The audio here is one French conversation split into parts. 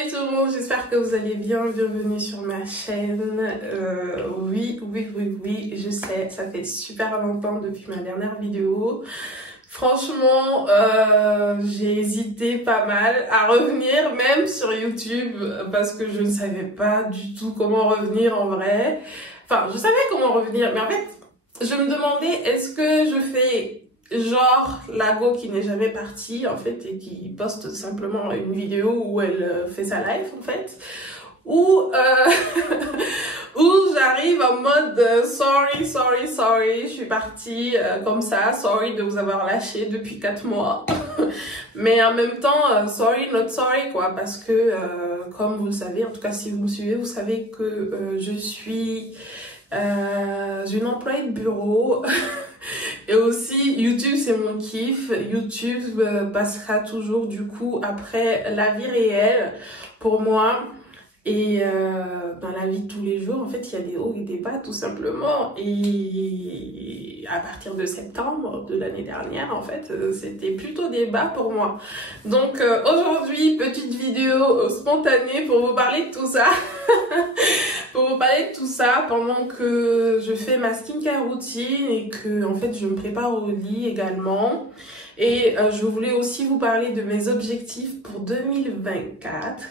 Salut tout le monde, j'espère que vous allez bien, bienvenue sur ma chaîne. Oui, je sais, ça fait super longtemps depuis ma dernière vidéo. Franchement, j'ai hésité pas mal à revenir même sur YouTube parce que je ne savais pas du tout comment revenir en vrai. Enfin, je savais comment revenir, mais en fait, je me demandais est-ce que je fais genre la go qui n'est jamais partie en fait et qui poste simplement une vidéo où elle fait sa live en fait, ou où j'arrive en mode sorry, je suis partie comme ça, sorry de vous avoir lâché depuis 4 mois. Mais en même temps, sorry not sorry quoi, parce que comme vous le savez, en tout cas si vous me suivez, vous savez que je suis une employée de bureau. Et aussi, YouTube, c'est mon kiff. YouTube passera toujours, du coup, après la vie réelle pour moi. Et dans la vie de tous les jours, en fait, il y a des hauts et des bas, tout simplement. Et à partir de septembre de l'année dernière, en fait, c'était plutôt des bas pour moi. Donc, aujourd'hui, petite vidéo spontanée pour vous parler de tout ça. Pour vous parler de tout ça pendant que je fais ma skincare routine et que en fait je me prépare au lit également. Et je voulais aussi vous parler de mes objectifs pour 2024.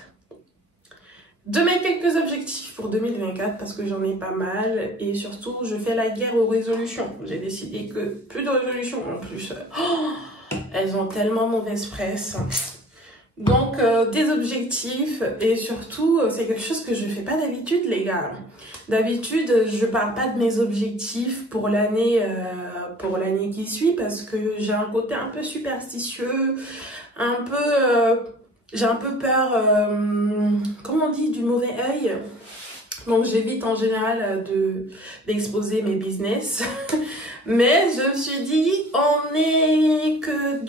De mes quelques objectifs pour 2024 parce que j'en ai pas mal et surtout je fais la guerre aux résolutions. J'ai décidé que plus de résolutions en plus. Elles ont tellement mauvaise presse. Donc des objectifs et surtout c'est quelque chose que je fais pas d'habitude les gars. D'habitude je parle pas de mes objectifs pour l'année qui suit parce que j'ai un côté un peu superstitieux, un peu j'ai un peu peur comment on dit, du mauvais œil. Donc j'évite en général d'exposer mes business. Mais je me suis dit on n'est que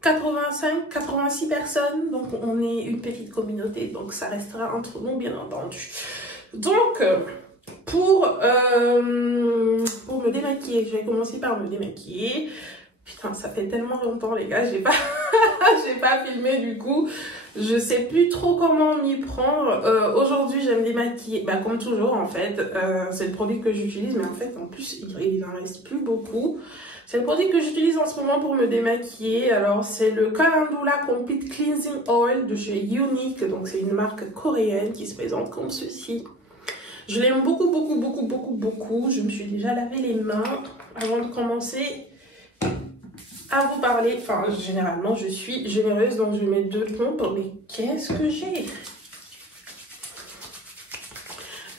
86 personnes, donc on est une petite communauté, donc ça restera entre nous bien entendu. Donc pour me démaquiller, je vais commencer par me démaquiller. Putain, ça fait tellement longtemps les gars, j'ai pas j'ai pas filmé du coup, je sais plus trop comment m'y prendre. Aujourd'hui je vais me démaquiller, bah comme toujours en fait, c'est le produit que j'utilise, mais en fait en plus il en reste plus beaucoup. C'est le produit que j'utilise en ce moment pour me démaquiller. Alors, c'est le Calendula Complete Cleansing Oil de chez Unique. Donc, c'est une marque coréenne qui se présente comme ceci. Je l'aime beaucoup. Je me suis déjà lavé les mains avant de commencer à vous parler. Enfin, généralement, je suis généreuse, donc je mets 2 pompes. Mais qu'est-ce que j'ai?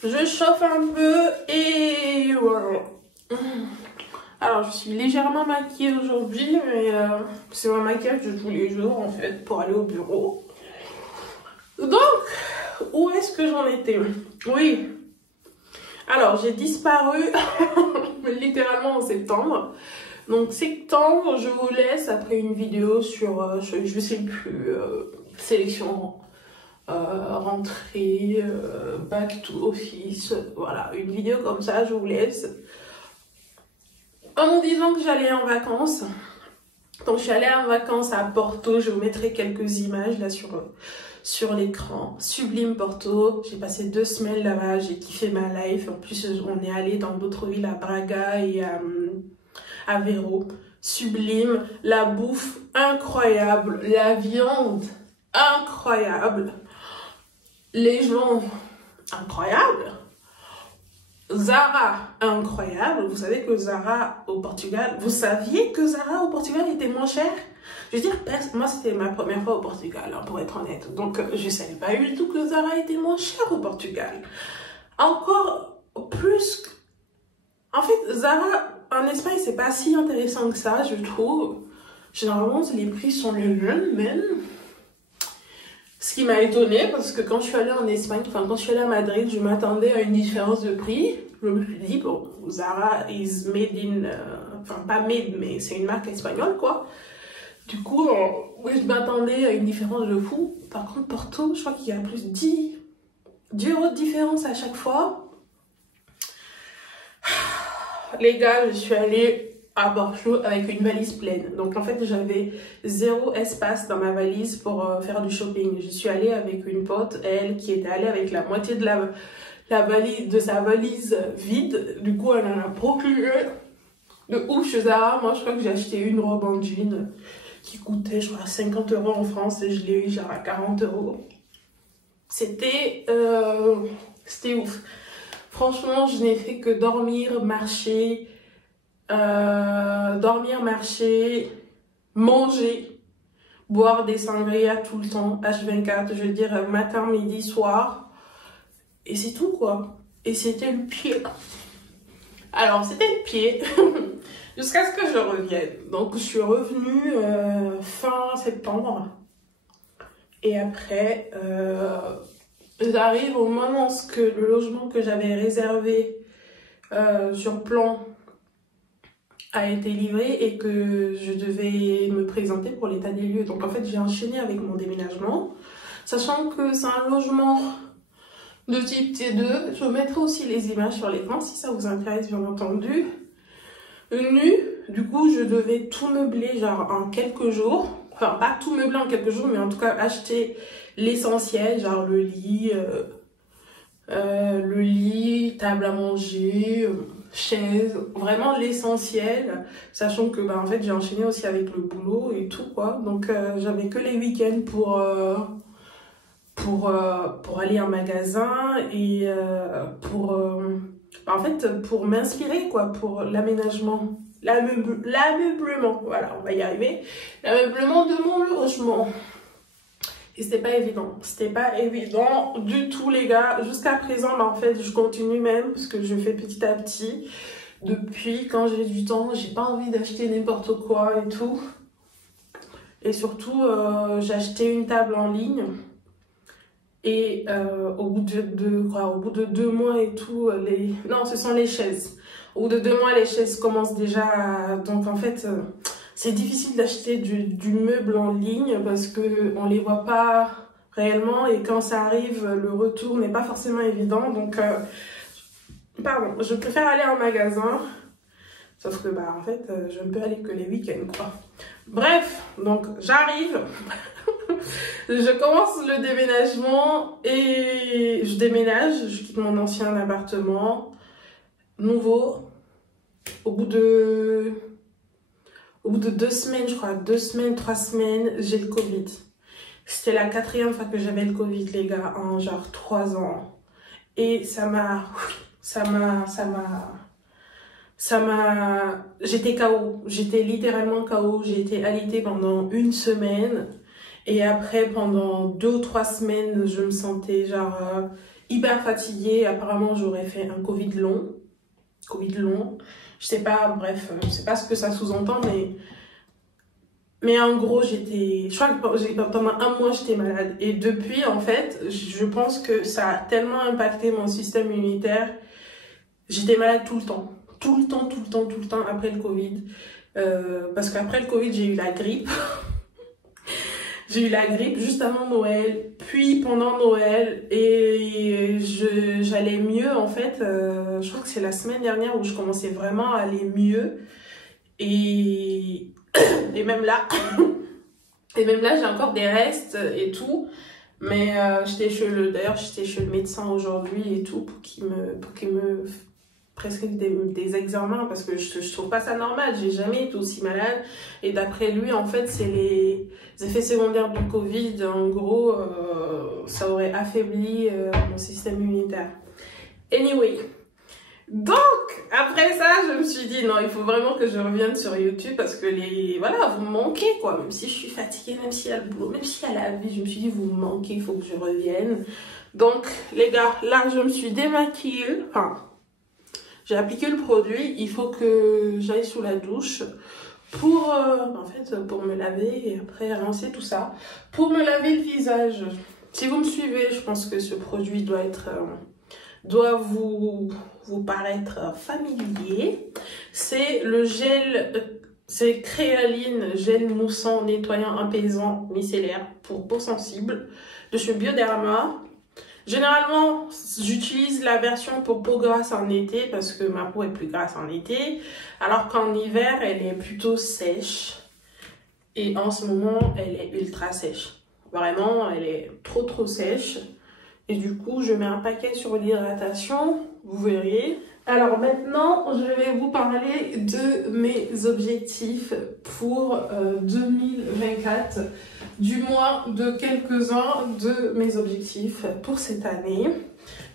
Je chauffe un peu et voilà. Alors, je suis légèrement maquillée aujourd'hui, mais c'est mon maquillage de tous les jours, en fait, pour aller au bureau. Donc, où est-ce que j'en étais? Oui. Alors, j'ai disparu littéralement en septembre. Donc, septembre, je vous laisse après une vidéo sur, je sais plus, sélection, rentrée, back to office. Voilà, une vidéo comme ça, je vous laisse. En me disant que j'allais en vacances. Donc je suis allée en vacances à Porto, je vous mettrai quelques images là sur l'écran. Sublime Porto, j'ai passé 2 semaines là-bas, j'ai kiffé ma life. En plus on est allé dans d'autres villes, à Braga et à Aveiro. Sublime, la bouffe incroyable, la viande incroyable, les gens incroyables. Zara, incroyable. Vous savez que Zara au Portugal, vous saviez que Zara au Portugal était moins cher? Je veux dire, moi c'était ma première fois au Portugal, hein, pour être honnête. Donc je savais pas du tout que Zara était moins cher au Portugal. Encore plus. En fait, Zara en Espagne, c'est pas si intéressant que ça, je trouve. Généralement, les prix sont les mêmes, même. Ce qui m'a étonnée parce que quand je suis allée en Espagne, enfin quand je suis allée à Madrid, je m'attendais à une différence de prix. Je me suis dit, bon, Zara is made in, enfin pas made, mais c'est une marque espagnole quoi. Du coup, oui, je m'attendais à une différence de fou. Par contre, Porto, je crois qu'il y a plus de 10 € de différence à chaque fois. Les gars, je suis allée à Bordeaux avec une valise pleine. Donc en fait, j'avais zéro espace dans ma valise pour faire du shopping. J'y suis allée avec une pote, elle, qui était allée avec la moitié de sa valise vide. Du coup, elle en a procuré de ouf chez Zara. Moi, je crois que j'ai acheté une robe en jean qui coûtait, je crois, 50 € en France et je l'ai eu genre à 40 €. C'était ouf. Franchement, je n'ai fait que dormir, marcher, manger, boire des sangria tout le temps, H24, je veux dire matin, midi, soir. Et c'est tout quoi. Et c'était le pied. Alors, c'était le pied. Jusqu'à ce que je revienne. Donc, je suis revenue fin septembre. Et après, j'arrive au moment où le logement que j'avais réservé sur plan a été livré et que je devais me présenter pour l'état des lieux. Donc, en fait, j'ai enchaîné avec mon déménagement. Sachant que c'est un logement de type T2. Je mettrai aussi les images sur l'écran si ça vous intéresse, bien entendu. Nu, du coup, je devais tout meubler genre en quelques jours. Enfin, pas tout meubler en quelques jours, mais en tout cas acheter l'essentiel, genre le lit, table à manger, chaise, vraiment l'essentiel. Sachant que bah, en fait, j'ai enchaîné aussi avec le boulot et tout quoi. Donc, j'avais que les week-ends pour aller en magasin et en fait, pour m'inspirer, quoi, pour l'aménagement, l'ameublement, voilà, on va y arriver, l'ameublement de mon logement. Et c'était pas évident du tout, les gars. Jusqu'à présent, bah, en fait, je continue même, parce que je fais petit à petit. Depuis, quand j'ai du temps, j'ai pas envie d'acheter n'importe quoi et tout. Et surtout, j'ai acheté une table en ligne. Et au bout de 2 mois et tout, non, ce sont les chaises. Au bout de 2 mois, les chaises commencent déjà donc en fait, c'est difficile d'acheter du meuble en ligne parce qu'on ne les voit pas réellement et quand ça arrive, le retour n'est pas forcément évident. Donc, pardon, je préfère aller en magasin. Sauf que, bah, en fait, je ne peux aller que les week-ends, quoi. Bref, donc, j'arrive. Je commence le déménagement et je déménage. Je quitte mon ancien appartement. Nouveau. Au bout de 2 semaines, je crois, 2 semaines, 3 semaines, j'ai le Covid. C'était la 4e fois que j'avais le Covid, les gars, en genre 3 ans. Et j'étais KO, j'étais littéralement KO, j'ai été alitée pendant 1 semaine et après pendant 2 ou 3 semaines je me sentais genre hyper fatiguée. Apparemment j'aurais fait un Covid long, je sais pas, bref, je sais pas ce que ça sous-entend mais en gros je crois que pendant 1 mois j'étais malade et depuis en fait je pense que ça a tellement impacté mon système immunitaire, j'étais malade tout le temps. Tout le temps après le Covid. Parce qu'après le Covid, j'ai eu la grippe. J'ai eu la grippe juste avant Noël, puis pendant Noël. Et j'allais mieux en fait. Je crois que c'est la semaine dernière où je commençais vraiment à aller mieux. Et même là, j'ai encore des restes et tout. Mais j'étais chez le médecin aujourd'hui et tout pour qu'il me presque des examens parce que je trouve pas ça normal, j'ai jamais été aussi malade et d'après lui en fait c'est les effets secondaires du Covid, en gros ça aurait affaibli mon système immunitaire. Anyway, donc après ça je me suis dit non, il faut vraiment que je revienne sur YouTube parce que voilà, vous me manquez quoi, même si je suis fatiguée, même s'il y a le boulot, même s'il y a la vie, je me suis dit vous me manquez, il faut que je revienne. Donc les gars, là je me suis démaquillée, enfin j'ai appliqué le produit, il faut que j'aille sous la douche pour me laver et après rincer tout ça. Pour me laver le visage, si vous me suivez, je pense que ce produit doit vous paraître familier. C'est le gel, c'est Créaline gel moussant, nettoyant, apaisant, micellaire pour peau sensible de chez Bioderma. Généralement, j'utilise la version pour peau grasse en été parce que ma peau est plus grasse en été, alors qu'en hiver, elle est plutôt sèche. Et en ce moment, elle est ultra sèche. Vraiment, elle est trop sèche. Et du coup, je mets un paquet sur l'hydratation, vous verrez. Alors maintenant, je vais vous parler de mes objectifs pour 2024. Du moins de quelques-uns de mes objectifs pour cette année.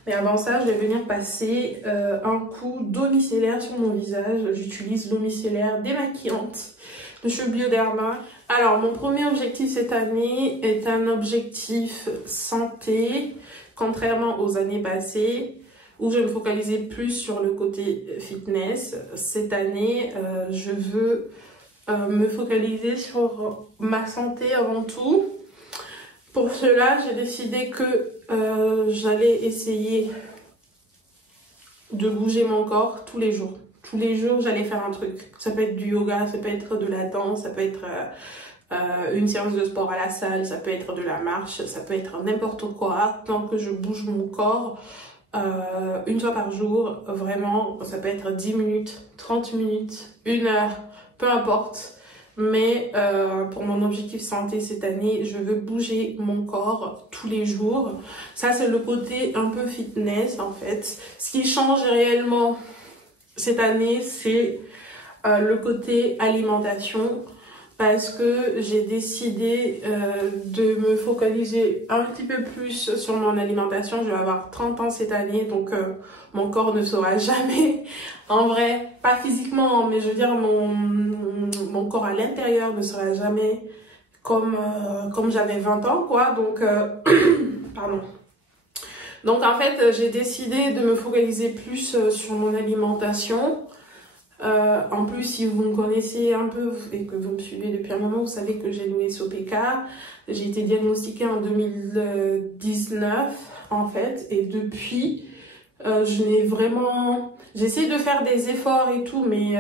Mais avant ça, je vais venir passer un coup d'eau micellaire sur mon visage. J'utilise l'eau micellaire démaquillante de chez Bioderma. Alors, mon premier objectif cette année est un objectif santé, contrairement aux années passées où je me focalisais plus sur le côté fitness. Cette année, je veux me focaliser sur ma santé avant tout. Pour cela, j'ai décidé que j'allais essayer de bouger mon corps tous les jours. Tous les jours, j'allais faire un truc. Ça peut être du yoga, ça peut être de la danse, ça peut être une séance de sport à la salle, ça peut être de la marche, ça peut être n'importe quoi. Tant que je bouge mon corps une fois par jour, vraiment, ça peut être 10 minutes, 30 minutes, 1 heure, peu importe. Mais pour mon objectif santé cette année, je veux bouger mon corps tous les jours. Ça, c'est le côté un peu fitness en fait. Ce qui change réellement cette année, c'est le côté alimentation. Parce que j'ai décidé de me focaliser un petit peu plus sur mon alimentation. Je vais avoir 30 ans cette année, donc mon corps ne sera jamais, en vrai, pas physiquement, mais je veux dire mon corps à l'intérieur ne sera jamais comme j'avais 20 ans, quoi. Donc, pardon. Donc en fait, j'ai décidé de me focaliser plus sur mon alimentation. En plus, si vous me connaissez un peu et que vous me suivez depuis un moment, vous savez que j'ai le SOPK. J'ai été diagnostiquée en 2019 en fait, et depuis, j'essaie de faire des efforts et tout, mais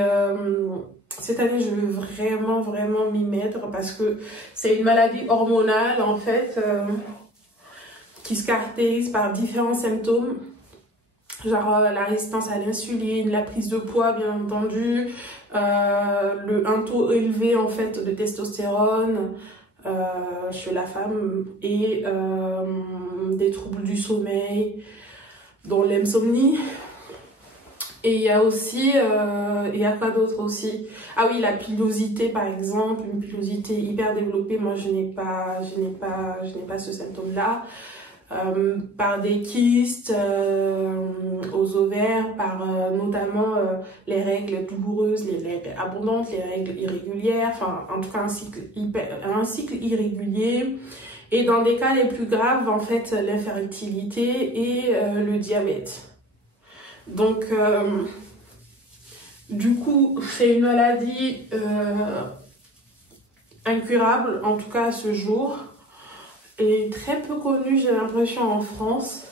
cette année, je veux vraiment m'y mettre parce que c'est une maladie hormonale en fait qui se caractérise par différents symptômes. Genre la résistance à l'insuline, la prise de poids bien entendu, un taux élevé en fait de testostérone chez la femme et des troubles du sommeil, dont l'insomnie. Et il y a aussi, il y a quoi d'autre aussi? Ah oui, la pilosité par exemple, une pilosité hyper développée. Moi je n'ai pas ce symptôme-là. Par des kystes aux ovaires, par notamment les règles douloureuses, les règles abondantes, les règles irrégulières, enfin en tout cas un cycle irrégulier. Et dans des cas les plus graves, en fait, l'infertilité et le diabète. Donc, du coup, c'est une maladie incurable, en tout cas à ce jour. Et très peu connue, j'ai l'impression, en France.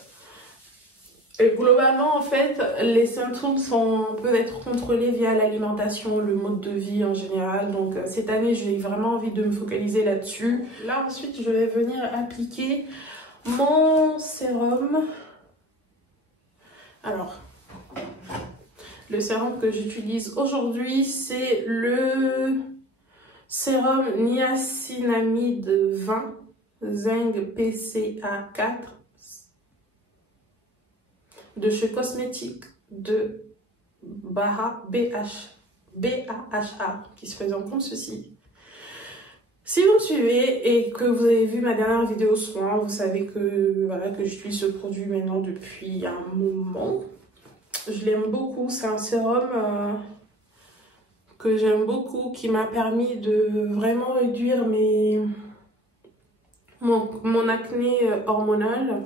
Et globalement, en fait, les symptômes peuvent être contrôlés via l'alimentation, le mode de vie en général. Donc cette année, j'ai vraiment envie de me focaliser là-dessus. Là, ensuite, je vais venir appliquer mon sérum. Alors, le sérum que j'utilise aujourd'hui, c'est le sérum niacinamide 20. Zinc PCA4 de chez Cosmétique de BAHA, qui se présente comme ceci. Si vous me suivez et que vous avez vu ma dernière vidéo soin, vous savez que voilà, que j'utilise ce produit maintenant depuis un moment. Je l'aime beaucoup, c'est un sérum que j'aime beaucoup, qui m'a permis de vraiment réduire mon acné hormonal.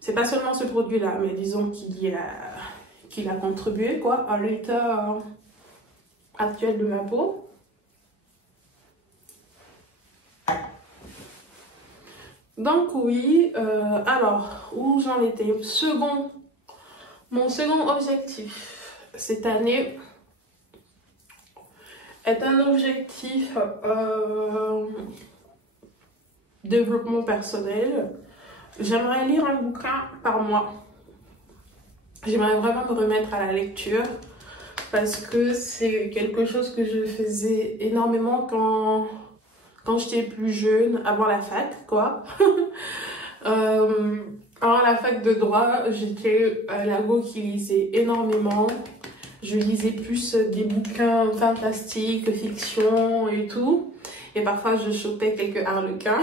C'est pas seulement ce produit là, mais disons qu'il a contribué quoi à l'état actuel de ma peau. Donc oui, alors où j'en étais, mon second objectif cette année est un objectif développement personnel. j'aimerais lire un bouquin par mois. J'aimerais vraiment me remettre à la lecture parce que c'est quelque chose que je faisais énormément quand j'étais plus jeune, avant la fac, quoi. Avant la fac de droit, j'étais la go qui lisait énormément. Je lisais plus des bouquins fantastiques, fiction et tout. Et parfois, je chopais quelques harlequins.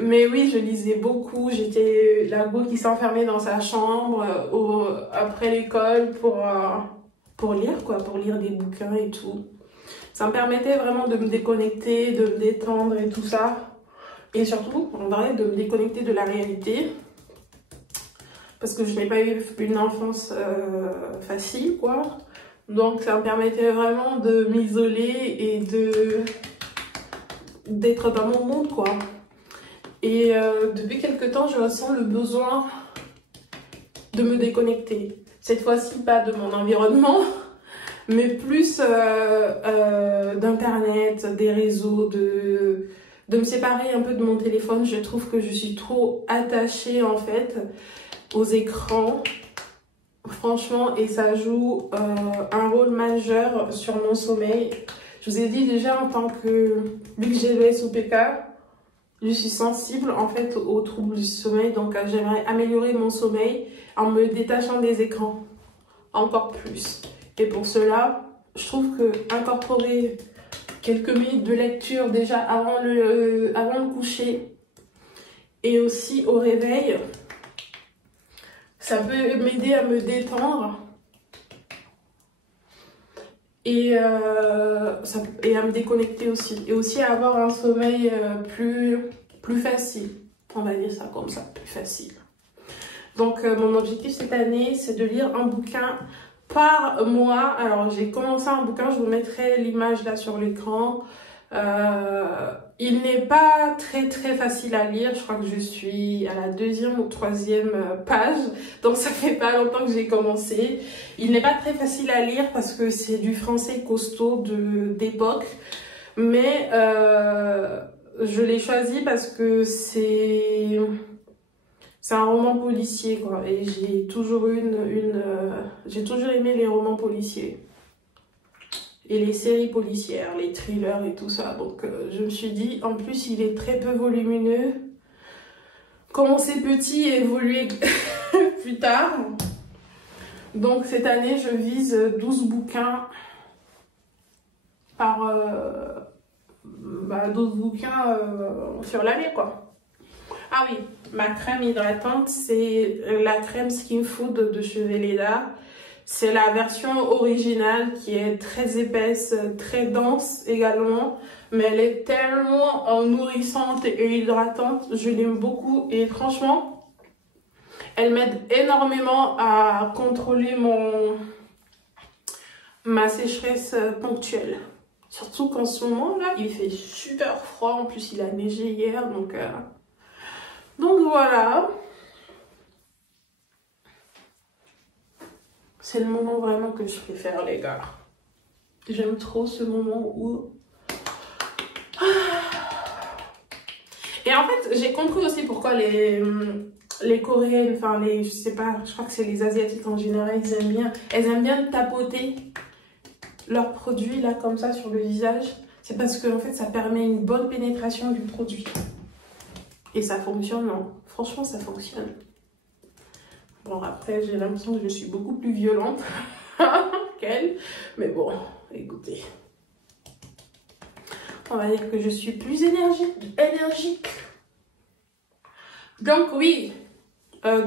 Mais oui, je lisais beaucoup. J'étais la go qui s'enfermait dans sa chambre après l'école pour lire, quoi, pour lire des bouquins et tout. Ça me permettait vraiment de me déconnecter, de me détendre et tout ça. Et surtout, en vrai, de me déconnecter de la réalité. Parce que je n'ai pas eu une enfance facile, quoi. Donc ça me permettait vraiment de m'isoler et d'être dans mon monde, quoi. Et depuis quelque temps, je ressens le besoin de me déconnecter. Cette fois-ci, pas de mon environnement, mais plus d'internet, des réseaux, de me séparer un peu de mon téléphone. Je trouve que je suis trop attachée en fait aux écrans, franchement, et ça joue un rôle majeur sur mon sommeil. Je vous ai dit déjà en tant que, vu que j'ai le SOPK, je suis sensible en fait aux troubles du sommeil, donc j'aimerais améliorer mon sommeil en me détachant des écrans encore plus. Et pour cela, je trouve que incorporer quelques minutes de lecture déjà avant le coucher et aussi au réveil, ça peut m'aider à me détendre et à me déconnecter aussi. Et aussi à avoir un sommeil plus facile. On va dire ça comme ça, plus facile. Donc mon objectif cette année, c'est de lire un bouquin par mois. Alors j'ai commencé un bouquin, je vous mettrai l'image là sur l'écran. Il n'est pas très facile à lire, je crois que je suis à la 2e ou 3e page, donc ça fait pas longtemps que j'ai commencé. Il n'est pas très facile à lire parce que c'est du français costaud d'époque, mais je l'ai choisi parce que c'est un roman policier, quoi, et j'ai toujours j'ai toujours aimé les romans policiers. Et les séries policières, les thrillers et tout ça. Donc je me suis dit, en plus il est très peu volumineux. Commencer petit et évoluer plus tard. Donc cette année je vise 12 bouquins par 12 bouquins sur l'année, quoi. Ah oui, ma crème hydratante, c'est la crème Skin Food de chez Weleda. C'est la version originale qui est très épaisse, très dense également, mais elle est tellement nourrissante et hydratante, je l'aime beaucoup et franchement, elle m'aide énormément à contrôler ma sécheresse ponctuelle. Surtout qu'en ce moment là, il fait super froid, en plus il a neigé hier, donc voilà. C'est le moment vraiment que je préfère, les gars. J'aime trop ce moment où... Et en fait, j'ai compris aussi pourquoi les Coréennes, enfin je sais pas, je crois que c'est les Asiatiques en général, elles aiment bien tapoter leurs produits là comme ça sur le visage. C'est parce que en fait, ça permet une bonne pénétration du produit. Et ça fonctionne, non? Franchement, ça fonctionne. Bon, après, j'ai l'impression que je suis beaucoup plus violente qu'elle. Mais bon, écoutez. On va dire que je suis plus énergique. Donc oui,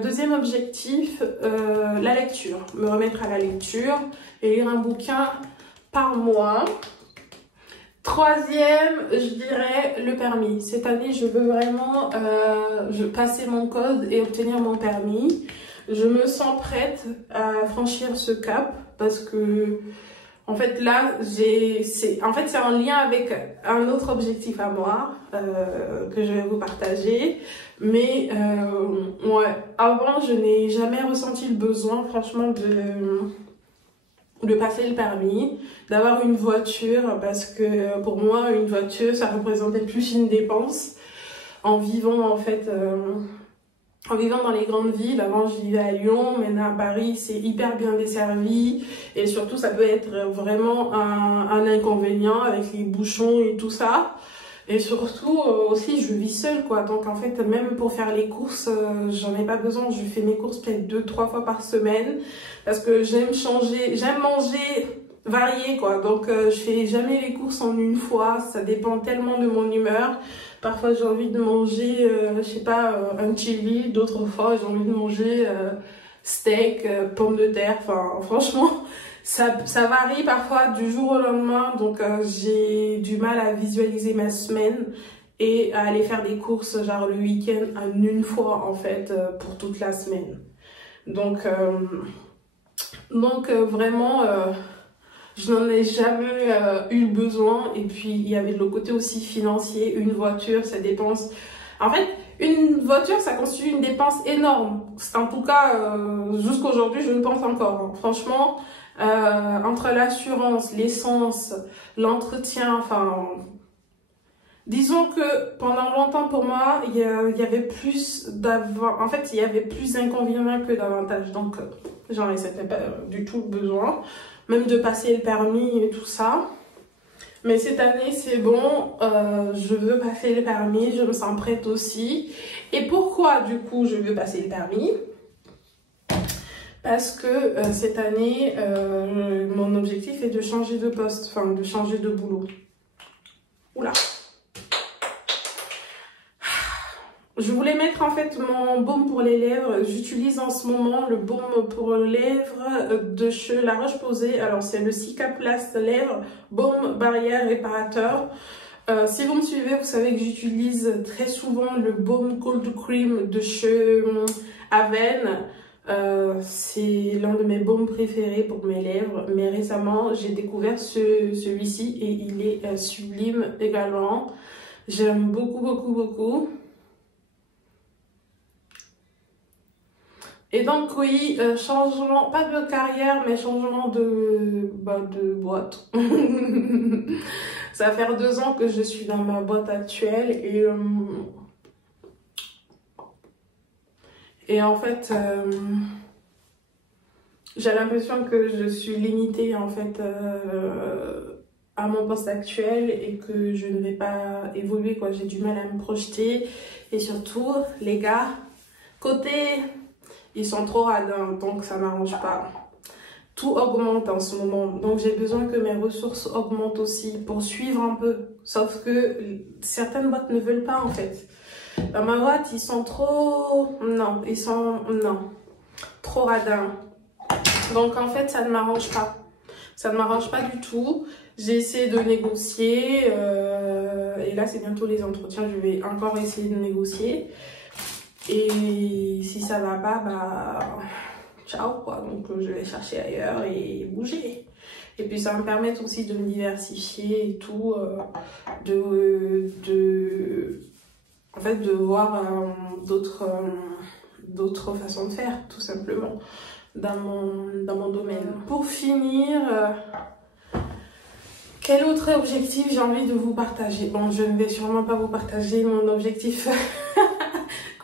deuxième objectif, la lecture. Me remettre à la lecture et lire un bouquin par mois. Troisième, je dirais le permis. Cette année, je veux vraiment passer mon code et obtenir mon permis. Je me sens prête à franchir ce cap parce que, en fait, là, c'est en lien avec un autre objectif à moi que je vais vous partager. Mais, ouais, avant, je n'ai jamais ressenti le besoin, franchement, de passer le permis, d'avoir une voiture parce que pour moi, une voiture, ça représentait plus une dépense. en vivant en fait, en vivant dans les grandes villes. Avant je vivais à Lyon, maintenant à Paris c'est hyper bien desservi et surtout ça peut être vraiment un inconvénient avec les bouchons et tout ça. Et surtout aussi je vis seule quoi, donc en fait même pour faire les courses j'en ai pas besoin. Je fais mes courses peut-être 2-3 fois par semaine parce que j'aime changer, j'aime manger varié quoi, donc je fais jamais les courses en une fois, ça dépend tellement de mon humeur. Parfois j'ai envie de manger je sais pas un chili, d'autres fois j'ai envie de manger steak, pommes de terre, enfin franchement ça varie parfois du jour au lendemain, donc j'ai du mal à visualiser ma semaine et à aller faire des courses genre le week-end en une fois en fait pour toute la semaine. Donc vraiment je n'en ai jamais eu le besoin. Et puis il y avait le côté aussi financier, une voiture ça dépense. En fait une voiture ça constitue une dépense énorme, en tout cas jusqu'à aujourd'hui je le pense encore hein. Franchement entre l'assurance, l'essence, l'entretien, enfin disons que pendant longtemps pour moi il y avait plus en fait il y avait plus d'inconvénients que d'avantages, donc j'en ai pas du tout besoin même de passer le permis et tout ça. Mais cette année c'est bon, je veux passer le permis, je me sens prête aussi. Et pourquoi du coup je veux passer le permis? Parce que cette année, mon objectif est de changer de poste, enfin de changer de boulot. Oula. Je voulais mettre en fait mon baume pour les lèvres. J'utilise en ce moment le baume pour lèvres de chez La Roche-Posay. Alors c'est le Cicaplast lèvres, baume barrière réparateur. Si vous me suivez, vous savez que j'utilise très souvent le baume Cold Cream de chez Aven. C'est l'un de mes baumes préférés pour mes lèvres, mais récemment j'ai découvert celui-ci et il est sublime également. J'aime beaucoup. Et donc oui, changement, pas de carrière, mais changement de boîte. Ça va faire 2 ans que je suis dans ma boîte actuelle et en fait, j'ai l'impression que je suis limitée en fait à mon poste actuel et que je ne vais pas évoluer quoi. J'ai du mal à me projeter et surtout les gars, côté ils sont trop radins, donc ça m'arrange pas. Tout augmente en ce moment, donc j'ai besoin que mes ressources augmentent aussi pour suivre un peu. Sauf que certaines boîtes ne veulent pas en fait. Dans ma boîte, ils sont trop... Non, ils sont... Non. Trop radins. Donc en fait, ça ne m'arrange pas. Ça ne m'arrange pas du tout. J'ai essayé de négocier. Et là, c'est bientôt les entretiens. Je vais encore essayer de négocier. Et si ça va pas, bah ciao quoi. Donc je vais chercher ailleurs et bouger. Et puis ça va me permettre aussi de me diversifier et tout, en fait de voir d'autres façons de faire tout simplement dans mon domaine. Pour finir, quel autre objectif j'ai envie de vous partager? Bon, je ne vais sûrement pas vous partager mon objectif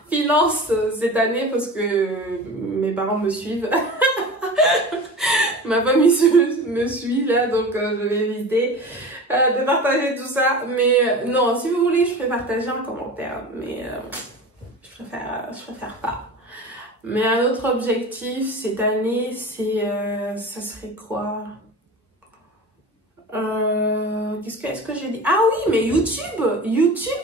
finance cette année parce que mes parents me suivent. Ma famille me suit là, donc je vais éviter de partager tout ça. Mais non, si vous voulez, je peux partager en commentaire, mais je préfère pas. Mais un autre objectif cette année, c'est ça serait quoi? Est-ce que j'ai dit? Ah oui, mais YouTube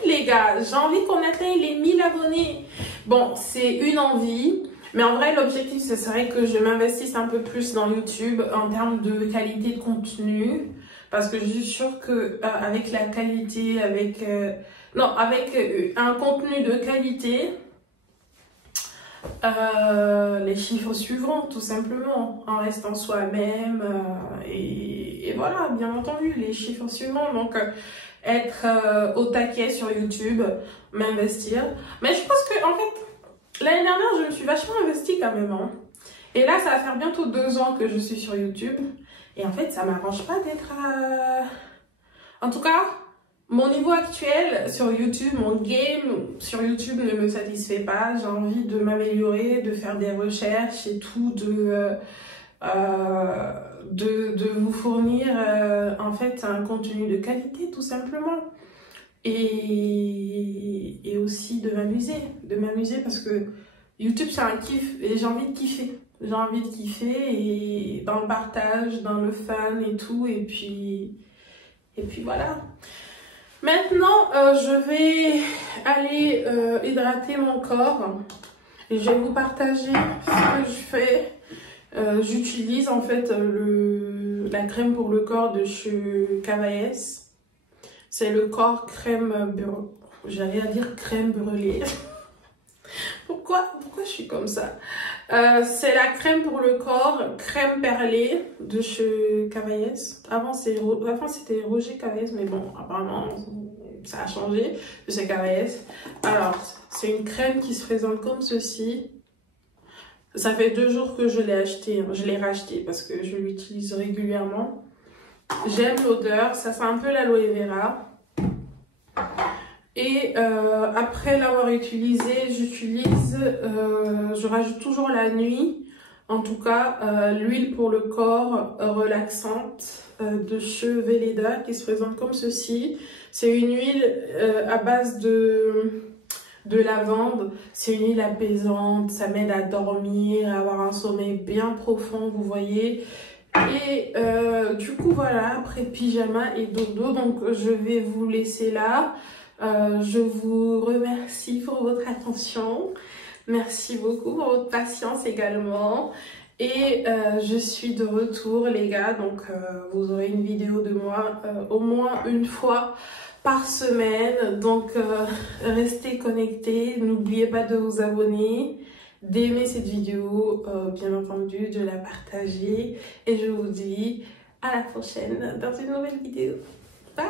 les gars, j'ai envie qu'on atteigne les 1000 abonnés. Bon, c'est une envie, mais en vrai l'objectif ce serait que je m'investisse un peu plus dans YouTube en termes de qualité de contenu, parce que je suis sûre que avec la qualité, avec un contenu de qualité, les chiffres suivront tout simplement en restant soi-même et voilà, bien entendu les chiffres suivront. Donc être au taquet sur YouTube, m'investir, mais je pense que en fait l'année dernière je me suis vachement investie quand même hein. Et là ça va faire bientôt 2 ans que je suis sur YouTube et en fait ça m'arrange pas d'être en tout cas Mon niveau actuel sur YouTube, mon game sur YouTube ne me satisfait pas. J'ai envie de m'améliorer, de faire des recherches et tout, de vous fournir en fait un contenu de qualité tout simplement. Et aussi de m'amuser parce que YouTube c'est un kiff et j'ai envie de kiffer. J'ai envie de kiffer et dans le partage, dans le fun et tout et puis voilà. Maintenant, je vais aller hydrater mon corps et je vais vous partager ce que je fais. J'utilise en fait la crème pour le corps de chez Cavaes. C'est le corps crème brûlée. J'allais à dire crème brûlée. Pourquoi je suis comme ça? C'est la crème pour le corps, crème perlée de chez Cavaes. Avant c'était Roger Cavaes, mais bon, apparemment ça a changé. C'est Cavaes. Alors, c'est une crème qui se présente comme ceci. Ça fait 2 jours que je l'ai acheté. Je l'ai racheté parce que je l'utilise régulièrement. J'aime l'odeur, ça sent un peu l'aloe vera. Et après l'avoir utilisé, je rajoute toujours la nuit, en tout cas l'huile pour le corps relaxante de chez Veleda qui se présente comme ceci. C'est une huile à base de lavande, c'est une huile apaisante, ça m'aide à dormir, à avoir un sommeil bien profond, vous voyez. Et du coup voilà, après pyjama et dodo, donc je vais vous laisser là. Je vous remercie pour votre attention. Merci beaucoup pour votre patience également. Et je suis de retour les gars, donc vous aurez une vidéo de moi au moins une fois par semaine. Donc restez connectés, n'oubliez pas de vous abonner, d'aimer cette vidéo, bien entendu, de la partager. Et je vous dis à la prochaine dans une nouvelle vidéo. Bye!